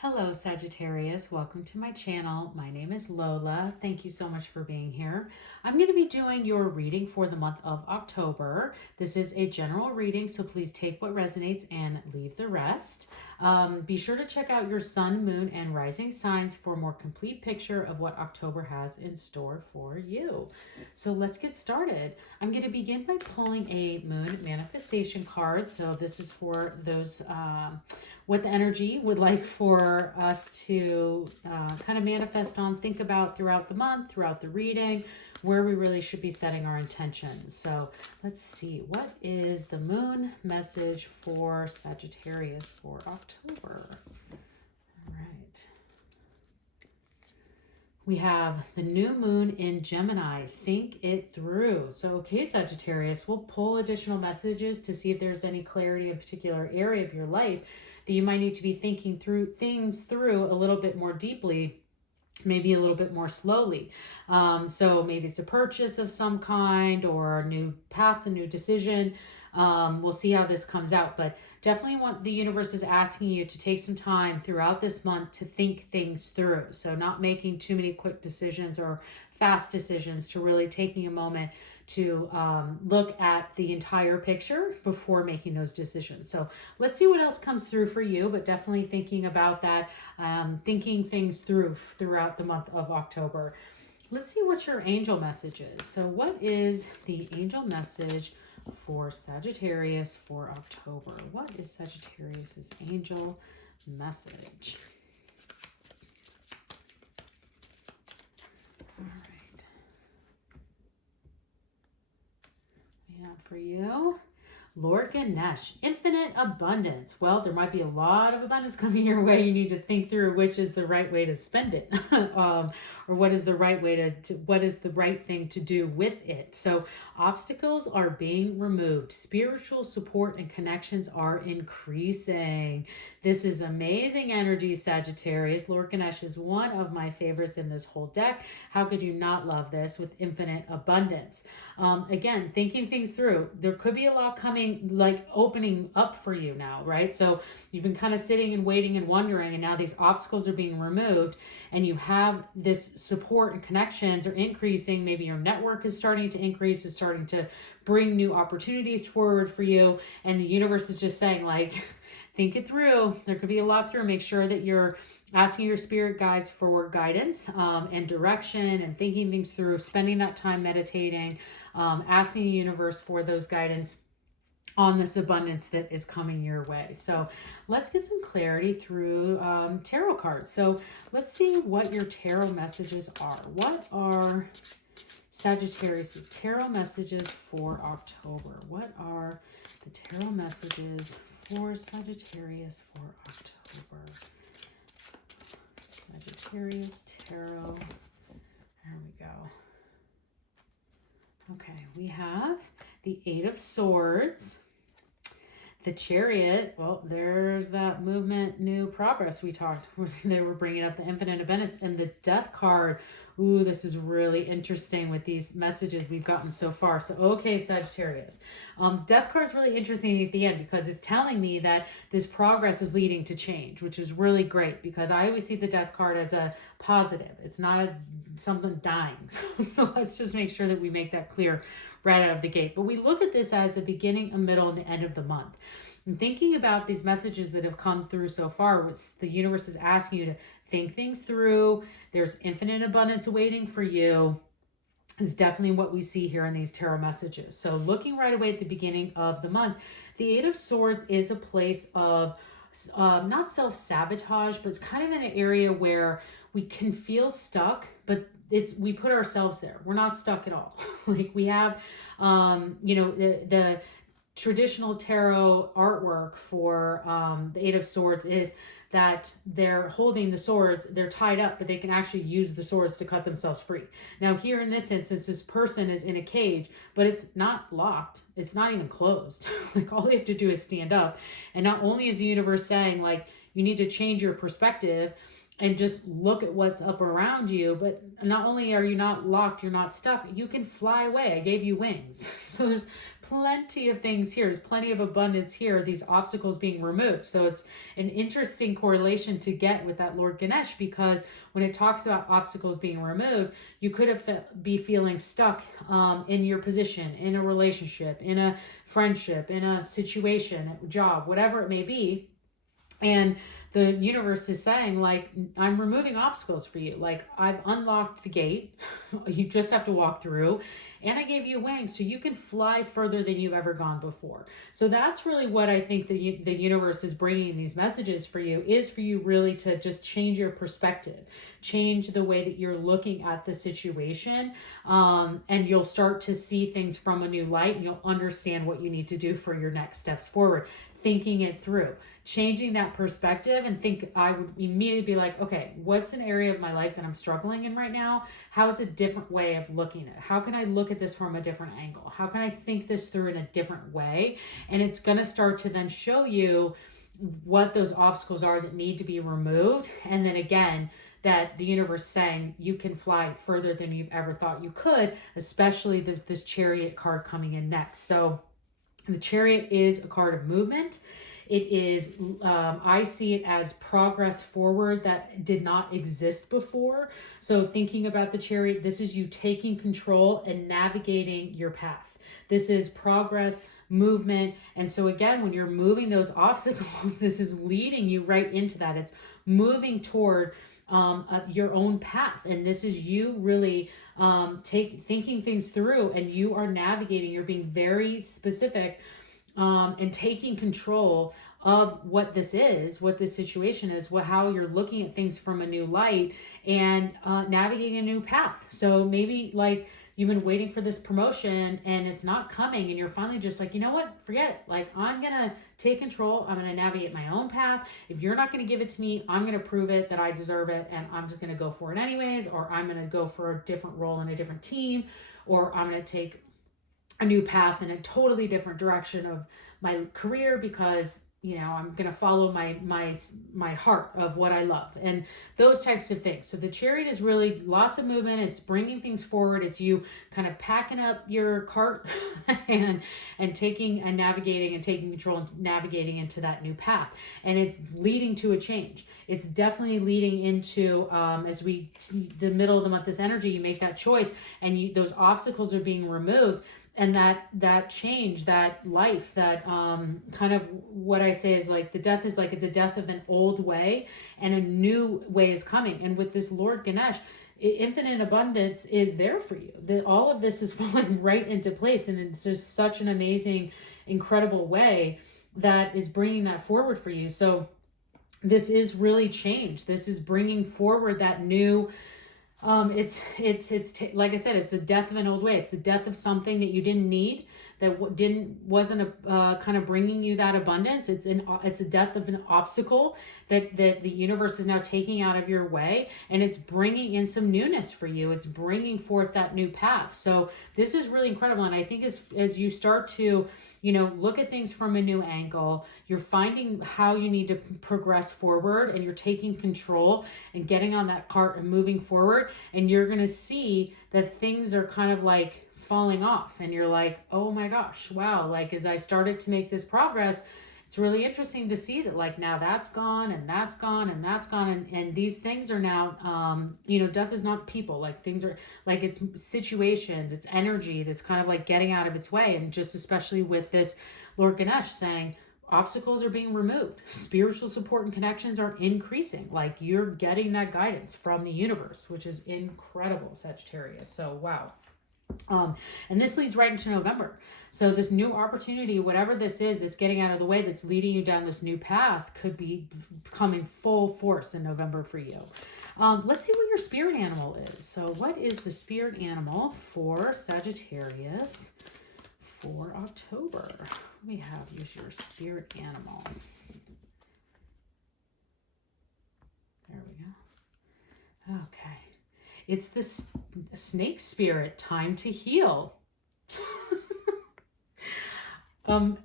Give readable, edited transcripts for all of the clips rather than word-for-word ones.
Hello, Sagittarius. Welcome to my channel. My name is Lola. Thank you so much for being here. I'm going to be doing your reading for the month of October. This is a general reading, so please take what resonates and leave the rest. Be sure to check out your sun, moon, and rising signs for a more complete picture of what October has in store for you. So let's get started. I'm going to begin by pulling a moon manifestation card. So this is for those what the energy would like for us to kind of manifest on, think about throughout the month, throughout the reading, where we really should be setting our intentions. So let's see, what is the moon message for Sagittarius for October? All right. We have the new moon in Gemini. Think it through. So, okay, Sagittarius, we'll pull additional messages to see if there's any clarity in a particular area of your life that you might need to be thinking through things through a little bit more deeply, maybe a little bit more slowly. So maybe it's a purchase of some kind or a new path, a new decision. We'll see how this comes out, but definitely what the universe is asking you to take some time throughout this month to think things through. So not making too many quick decisions or fast decisions, to really taking a moment to look at the entire picture before making those decisions. So let's see what else comes through for you, but definitely thinking about that, thinking things through throughout the month of October. Let's see what your angel message is. So what is the angel message for Sagittarius for October? What is Sagittarius's angel message? All right. We have for you Lord Ganesh, infinite abundance. Well, there might be a lot of abundance coming your way. You need to think through which is the right way to spend it, or what is the right way what is the right thing to do with it. So obstacles are being removed. Spiritual support and connections are increasing. This is amazing energy, Sagittarius. Lord Ganesh is one of my favorites in this whole deck. How could you not love this with infinite abundance? Again, thinking things through. There could be a lot coming, like opening up for you now, right? So you've been kind of sitting and waiting and wondering, and now these obstacles are being removed and you have this support and connections are increasing. Maybe your network is starting to increase, is starting to bring new opportunities forward for you. And the universe is just saying, like, think it through. There could be a lot through. Make sure that you're asking your spirit guides for guidance and direction, and thinking things through, spending that time meditating, asking the universe for those guidance on this abundance that is coming your way. So let's get some clarity through tarot cards. So let's see what your tarot messages are. What are Sagittarius's tarot messages for October? What are the tarot messages for Sagittarius for October? Sagittarius tarot. There we go. Okay, we have the Eight of Swords, the Chariot. Well, there's that movement, new progress we talked. They were bringing up the infinite abundance, and the Death card. Ooh, this is really interesting with these messages we've gotten so far. So, okay, Sagittarius. Death card is really interesting at the end because it's telling me that this progress is leading to change, which is really great because I always see the Death card as a positive. It's not something dying. So let's just make sure that we make that clear right out of the gate. But we look at this as a beginning, a middle, and the end of the month. And thinking about these messages that have come through so far, what the universe is asking you to think things through. There's infinite abundance awaiting for you is definitely what we see here in these tarot messages. So looking right away at the beginning of the month, the Eight of Swords is a place of not self-sabotage, but it's kind of in an area where we can feel stuck, but we put ourselves there. We're not stuck at all. Like we have, the traditional tarot artwork for the Eight of Swords is that they're holding the swords, they're tied up, but they can actually use the swords to cut themselves free. Now here in this instance, this person is in a cage, but it's not locked. It's not even closed. Like all they have to do is stand up. And not only is the universe saying, like, you need to change your perspective and just look at what's up around you. But not only are you not locked, you're not stuck, you can fly away. I gave you wings. So there's plenty of things here. There's plenty of abundance here, these obstacles being removed. So it's an interesting correlation to get with that Lord Ganesh, because when it talks about obstacles being removed, you could have be feeling stuck in your position, in a relationship, in a friendship, in a situation, job, whatever it may be. And the universe is saying, like, I'm removing obstacles for you. Like, I've unlocked the gate. You just have to walk through. And I gave you wings so you can fly further than you've ever gone before. So that's really what I think the universe is bringing these messages for you, is for you really to just change your perspective, change the way that you're looking at the situation. And you'll start to see things from a new light, and you'll understand what you need to do for your next steps forward. Thinking it through, changing that perspective, and I would immediately be like, okay, what's an area of my life that I'm struggling in right now? How is a different way of looking at it? How can I look at this from a different angle? How can I think this through in a different way? And it's going to start to then show you what those obstacles are that need to be removed. And then again, that the universe saying you can fly further than you've ever thought you could, especially this Chariot card coming in next. So the Chariot is a card of movement. It is, I see it as progress forward that did not exist before. So thinking about the Chariot, this is you taking control and navigating your path. This is progress, movement. And so again, when you're moving those obstacles, this is leading you right into that. It's moving toward your own path. And this is you really thinking things through, and you are navigating, you're being very specific and taking control of what this is, what this situation is, how you're looking at things from a new light, and navigating a new path. So maybe like you've been waiting for this promotion and it's not coming, and you're finally just like, you know what, forget it. Like, I'm going to take control. I'm going to navigate my own path. If you're not going to give it to me, I'm going to prove it that I deserve it, and I'm just going to go for it anyways, or I'm going to go for a different role in a different team, or I'm going to take a new path in a totally different direction of my career, because I'm going to follow my heart of what I love, and those types of things. So the Chariot is really lots of movement. It's bringing things forward. It's you kind of packing up your cart and taking and navigating and taking control and navigating into that new path. And it's leading to a change. It's definitely leading into, as the middle of the month, this energy, you make that choice, and those obstacles are being removed. And that change, that life, that kind of what I say is like the death is like the death of an old way, and a new way is coming. And with this Lord Ganesh, infinite abundance is there for you. All of this is falling right into place, and it's just such an amazing, incredible way that is bringing that forward for you. So this is really change. This is bringing forward that new. It's like I said, it's the death of an old way. It's the death of something that you didn't need, that wasn't kind of bringing you that abundance. It's a death of an obstacle that the universe is now taking out of your way, and it's bringing in some newness for you. It's bringing forth that new path. So this is really incredible. And I think as you start to, look at things from a new angle, you're finding how you need to progress forward, and you're taking control and getting on that cart and moving forward. And you're going to see that things are kind of like falling off, and you're like, oh my gosh, wow. Like, as I started to make this progress, it's really interesting to see that, like, now that's gone, and that's gone, and that's gone. And these things are now, death is not people. Like, things are like, it's situations, it's energy that's kind of like getting out of its way. And just especially with this Lord Ganesh saying, obstacles are being removed, spiritual support and connections are increasing. Like, you're getting that guidance from the universe, which is incredible, Sagittarius. So, wow. And this leads right into November. So this new opportunity, whatever this is that's getting out of the way, that's leading you down this new path, could be coming full force in November for you. Let's see what your spirit animal is. So what is the spirit animal for Sagittarius for October? What do we have as your spirit animal? There we go. Okay. It's the snake spirit, time to heal.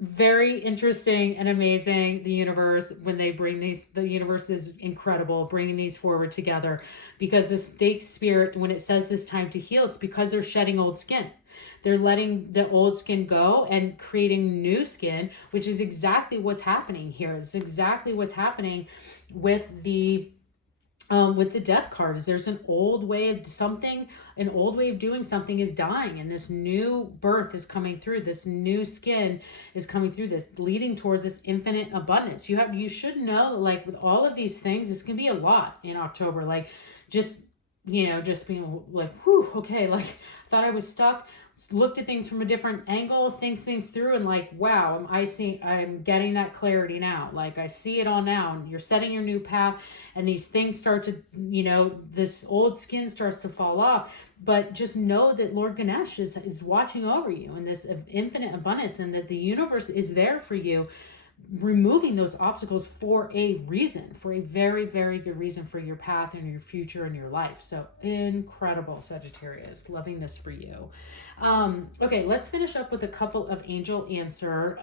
Very interesting and amazing. The universe, when they bring these, the universe is incredible, bringing these forward together, because the snake spirit, when it says this time to heal, it's because they're shedding old skin. They're letting the old skin go and creating new skin, which is exactly what's happening here. It's exactly what's happening with the death card. Is there's an old way of something, an old way of doing something is dying, and this new birth is coming through. This new skin is coming through, this leading towards this infinite abundance. You should know, like, with all of these things, this can be a lot in October. Like, just, just being like, whew, okay, like, thought I was stuck, looked at things from a different angle, thinks things through, and like, wow, I'm getting that clarity now. Like, I see it all now, and you're setting your new path, and these things start to, this old skin starts to fall off. But just know that Lord Ganesh is watching over you in this infinite abundance, and that the universe is there for you, removing those obstacles for a reason, for a very, very good reason, for your path and your future and your life. So incredible, Sagittarius. Loving this for you. Okay, let's finish up with a couple of angel answer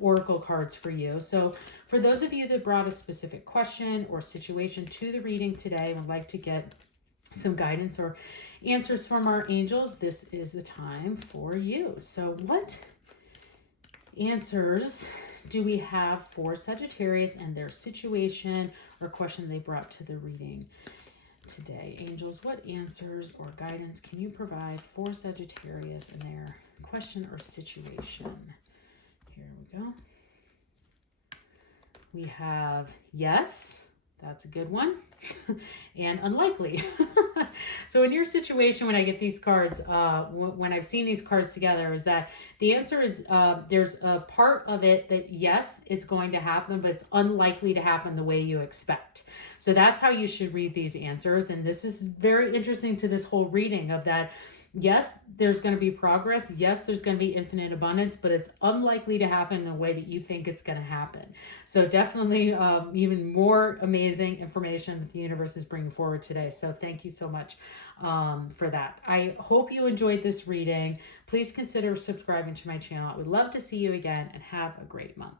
oracle cards for you. So for those of you that brought a specific question or situation to the reading today and would like to get some guidance or answers from our angels, this is the time for you. So what answers do we have for Sagittarius and their situation or question they brought to the reading today? Angels, what answers or guidance can you provide for Sagittarius and their question or situation? Here we go. We have yes. That's a good one. And unlikely. So in your situation, when I get these cards, when I've seen these cards together, is that the answer is there's a part of it that, yes, it's going to happen, but it's unlikely to happen the way you expect. So that's how you should read these answers. And this is very interesting to this whole reading of that. Yes, there's going to be progress. Yes, there's going to be infinite abundance, but it's unlikely to happen in the way that you think it's going to happen. So definitely even more amazing information that the universe is bringing forward today. So thank you so much for that. I hope you enjoyed this reading. Please consider subscribing to my channel. I would love to see you again, and have a great month.